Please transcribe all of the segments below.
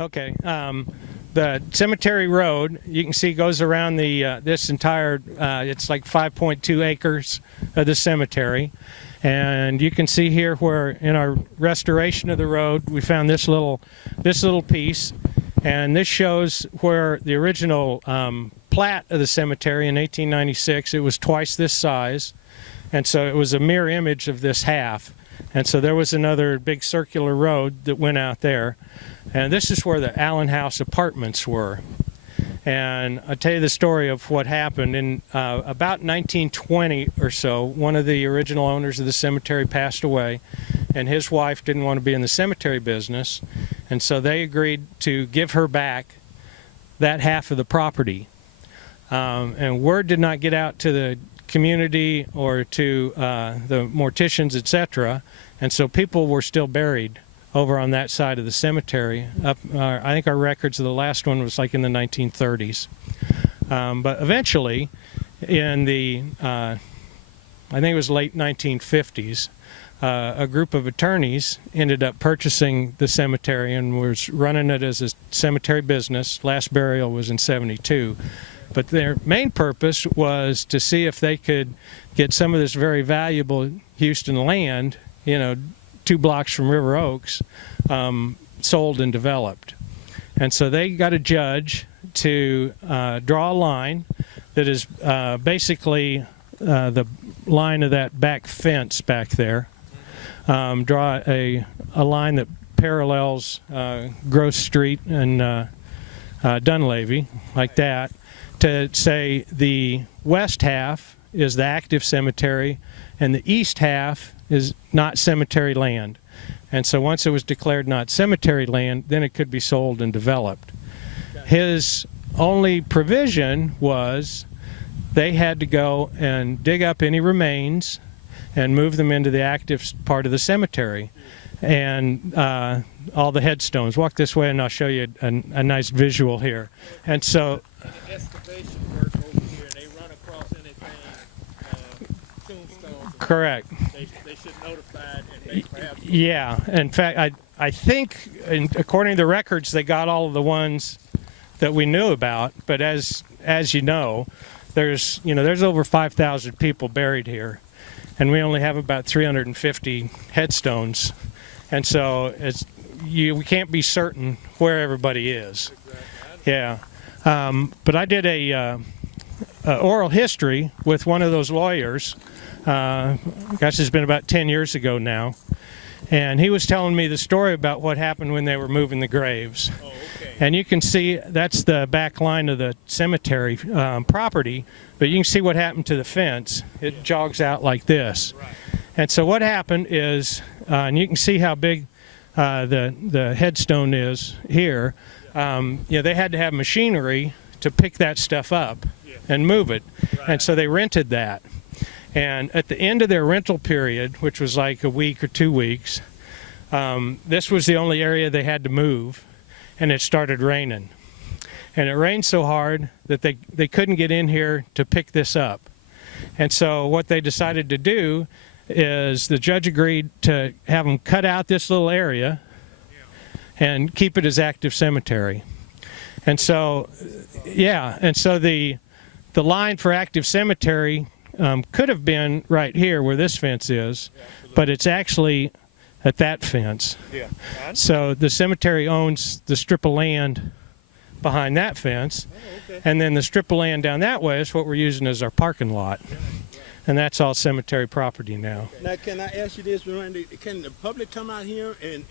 Okay. The cemetery road, you can see, goes around the this entire, it's like 5.2 acres of the cemetery. And you can see here where in our restoration of the road, we found this little piece. And this shows where the original plat of the cemetery in 1896, it was twice this size. And so it was a mirror image of this half. And so there was another big circular road that went out there. And this is where the Allen House apartments were. And I'll tell you the story of what happened. In about 1920 or so, one of the original owners of the cemetery passed away, and his wife didn't want to be in the cemetery business. And so they agreed to give her back that half of the property. And word did not get out to the community or to the morticians, etc. And so people were still buried over on that side of the cemetery. I think our records of the last one was like in the 1930s. But eventually, in the, I think it was late 1950s, a group of attorneys ended up purchasing the cemetery and was running it as a cemetery business. Last burial was in '72. But their main purpose was to see if they could get some of this very valuable Houston land, 2 blocks from River Oaks, sold and developed. And so they got a judge to draw a line that is basically the line of that back fence back there. Draw a line that parallels Gross Street and Dunleavy, like that, to say the west half is the active cemetery and the east half is not cemetery land. And so once it was declared not cemetery land, then it could be sold and developed. His only provision was they had to go and dig up any remains and move them into the active part of the cemetery. And all the headstones. Walk this way and I'll show you a nice visual here. And so excavation work over here, they run across anything, tombstones. Correct. They should notify and they perhaps. Yeah. In fact, I think, according to the records, they got all of the ones that we knew about. But as you know, there's over 5,000 people buried here, and we only have about 350 headstones, and so we can't be certain where everybody is. Yeah. But I did a oral history with one of those lawyers. Gosh, it's been about 10 years ago now. And he was telling me the story about what happened when they were moving the graves. Oh, okay. And you can see that's the back line of the cemetery property, but you can see what happened to the fence. It jogs out like this. Right. And so what happened is, and you can see how big the headstone is here. They had to have machinery to pick that stuff up and move it. Right. And so they rented that. And at the end of their rental period, which was like a week or 2 weeks, this was the only area they had to move, and it started raining. And it rained so hard that they couldn't get in here to pick this up. And so what they decided to do is the judge agreed to have them cut out this little area and keep it as active cemetery. And so, the line for active cemetery could have been right here where this fence is, but it's actually at that fence. Yeah. So the cemetery owns the strip of land behind that fence, and then the strip of land down that way is what we're using as our parking lot. And that's all cemetery property now. Now, can I ask you this, Randy? Can the public come out here and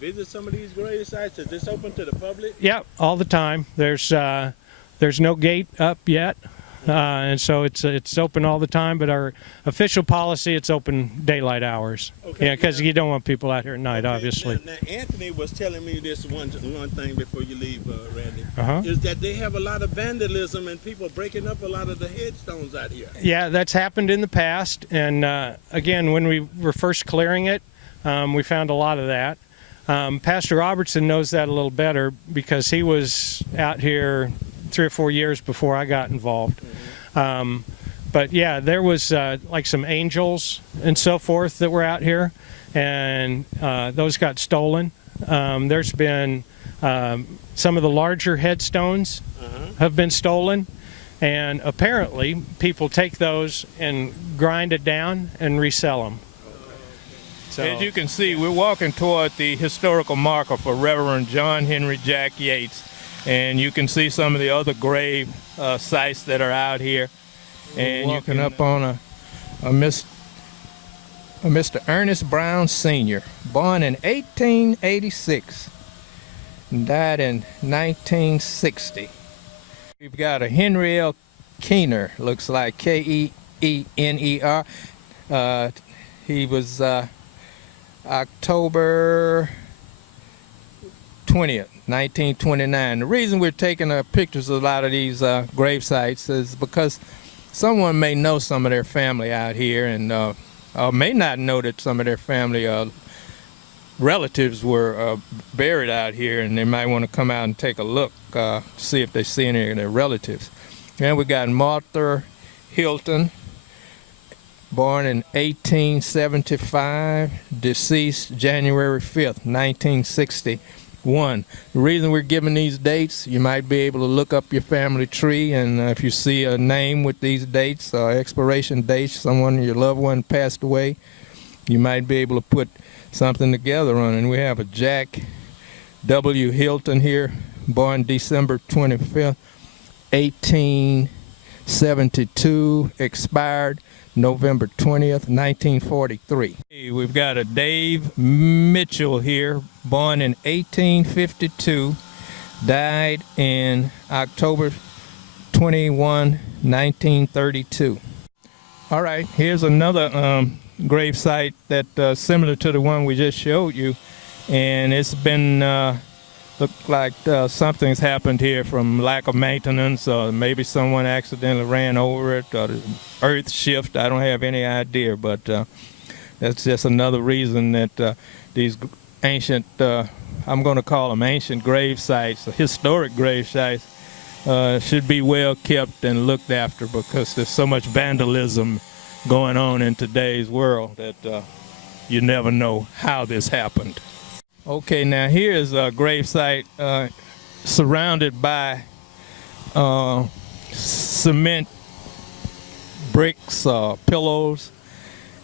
visit some of these grave sites? Is this open to the public? Yep, all the time. There's no gate up yet, and so it's open all the time. But our official policy, it's open daylight hours. Okay, Yeah, because you don't want people out here at night, obviously. Now, Anthony was telling me this one thing before you leave, Randy, Uh-huh. is that they have a lot of vandalism and people breaking up a lot of the headstones out here. Yeah, that's happened in the past, and again, when we were first clearing it, we found a lot of that. Pastor Robertson knows that a little better because he was out here 3 or 4 years before I got involved. But yeah, there was like some angels and so forth that were out here, and those got stolen. There's been Some of the larger headstones have been stolen, and apparently people take those and grind it down and resell them. So, As you can see, we're walking toward the historical marker for Reverend John Henry Jack Yates, and you can see some of the other grave sites that are out here. And you can up on a Mr. Ernest Brown Sr., born in 1886, and died in 1960. We've got a Henry L. Keener, looks like K-E-E-N-E-R. He was October 20th, 1929. The reason we're taking pictures of a lot of these grave sites is because someone may know some of their family out here, and or may not know that some of their family relatives were buried out here, and they might want to come out and take a look, see if they see any of their relatives. And we got Martha Hilton, born in 1875, deceased January 5th, 1961. The reason we're giving these dates, you might be able to look up your family tree, and if you see a name with these dates, expiration dates, someone, your loved one passed away, you might be able to put something together on it. And we have a Jack W. Hilton here, born December 25th, 1872, expired November 20th, 1943. We've got a Dave Mitchell here, born in 1852, died in October 21, 1932. All right, here's another grave site that similar to the one we just showed you, and it's been look like something's happened here from lack of maintenance, or maybe someone accidentally ran over it, or the earth shift. I don't have any idea, but that's just another reason that these ancient, I'm going to call them ancient grave sites, historic grave sites, should be well kept and looked after, because there's so much vandalism going on in today's world that you never know how this happened. Okay, now here is a grave site surrounded by cement bricks, pillows,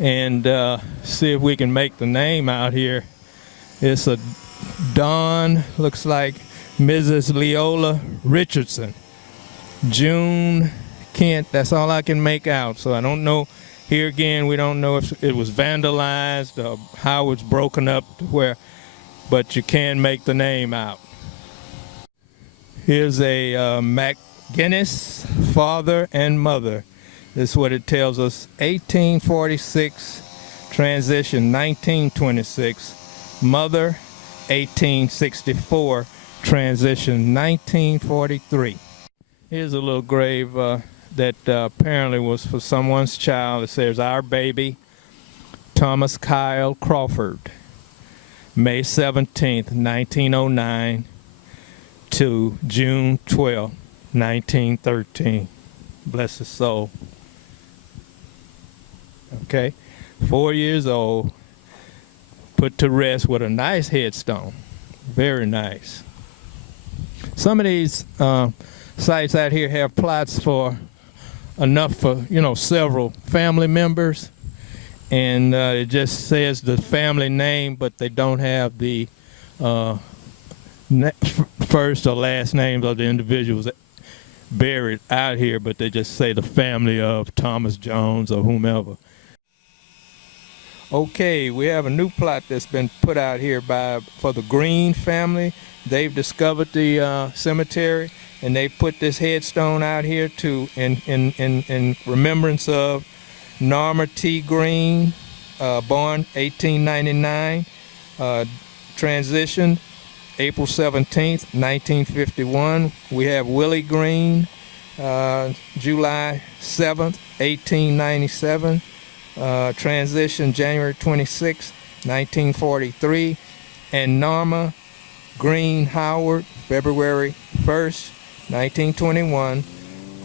and see if we can make the name out here. It's a Dawn, looks like Mrs. Leola Richardson. June Kent, that's all I can make out, so I don't know. Here again, we don't know if it was vandalized or how it's broken up to where, but you can make the name out. Here's a McGinnis father and mother. This is what it tells us. 1846, transition 1926. Mother, 1864, transition 1943. Here's a little grave that apparently was for someone's child. It says, "Our baby, Thomas Kyle Crawford, May 17th, 1909 to June 12th, 1913. Bless his soul." Okay, 4 years old, put to rest with a nice headstone. Very nice. Some of these sites out here have plots for enough for, several family members. And it just says the family name, but they don't have the first or last names of the individuals buried out here, but they just say the family of Thomas Jones or whomever. Okay, we have a new plot that's been put out here for the Green family. They've discovered the cemetery, and they put this headstone out here in remembrance of Norma T. Green, born 1899, transitioned April 17th, 1951. We have Willie Green, July 7th, 1897, transitioned January 26th, 1943, and Norma Green Howard, February 1st, 1921,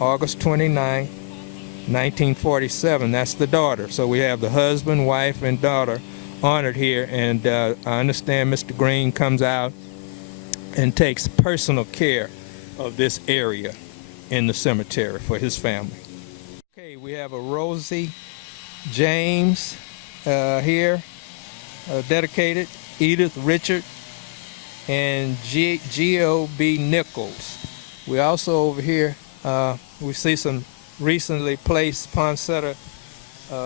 August 29th, 1947. That's the daughter. So we have the husband, wife, and daughter honored here, and I understand Mr. Green comes out and takes personal care of this area in the cemetery for his family. Okay, we have a Rosie James here, dedicated, Edith Richard, and G.O.B. Nichols. We also over here, we see some recently placed poinsettia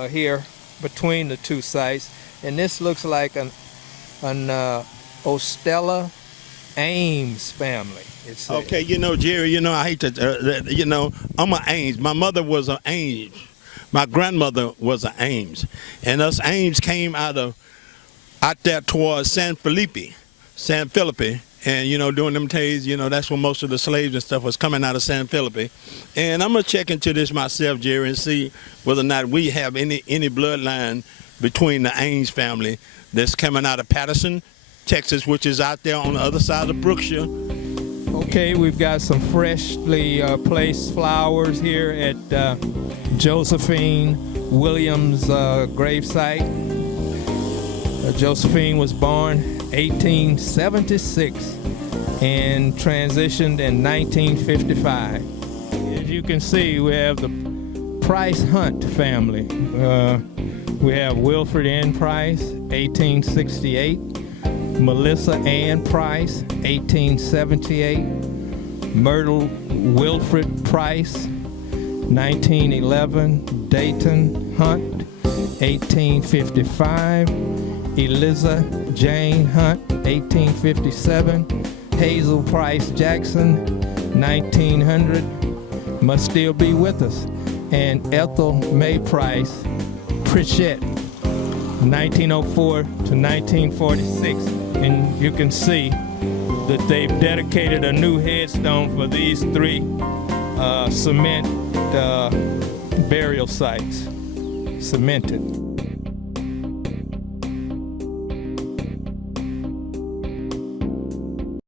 here between the two sites, and this looks like an Ostella Ames family. It's Okay, you know, Jerry, you know, I hate to, you know, I'm an Ames. My mother was an Ames. My grandmother was an Ames. And us Ames came out there towards San Felipe. And, you know, during them days, you know, that's when most of the slaves and stuff was coming out of San Felipe. And I'm going to check into this myself, Jerry, and see whether or not we have any bloodline between the Ames family that's coming out of Patterson, Texas, which is out there on the other side of Brookshire. Okay, we've got some freshly placed flowers here at Josephine Williams' gravesite. Josephine was born 1876 and transitioned in 1955. As you can see, we have the Price Hunt family. We have Wilfred N. Price, 1868. Melissa Ann Price, 1878. Myrtle Wilfred Price, 1911. Dayton Hunt, 1855. Eliza Jane Hunt, 1857. Hazel Price Jackson, 1900. Must still be with us. And Ethel May Price Pritchett, 1904 to 1946. And you can see that they've dedicated a new headstone for these three cement burial sites, cemented.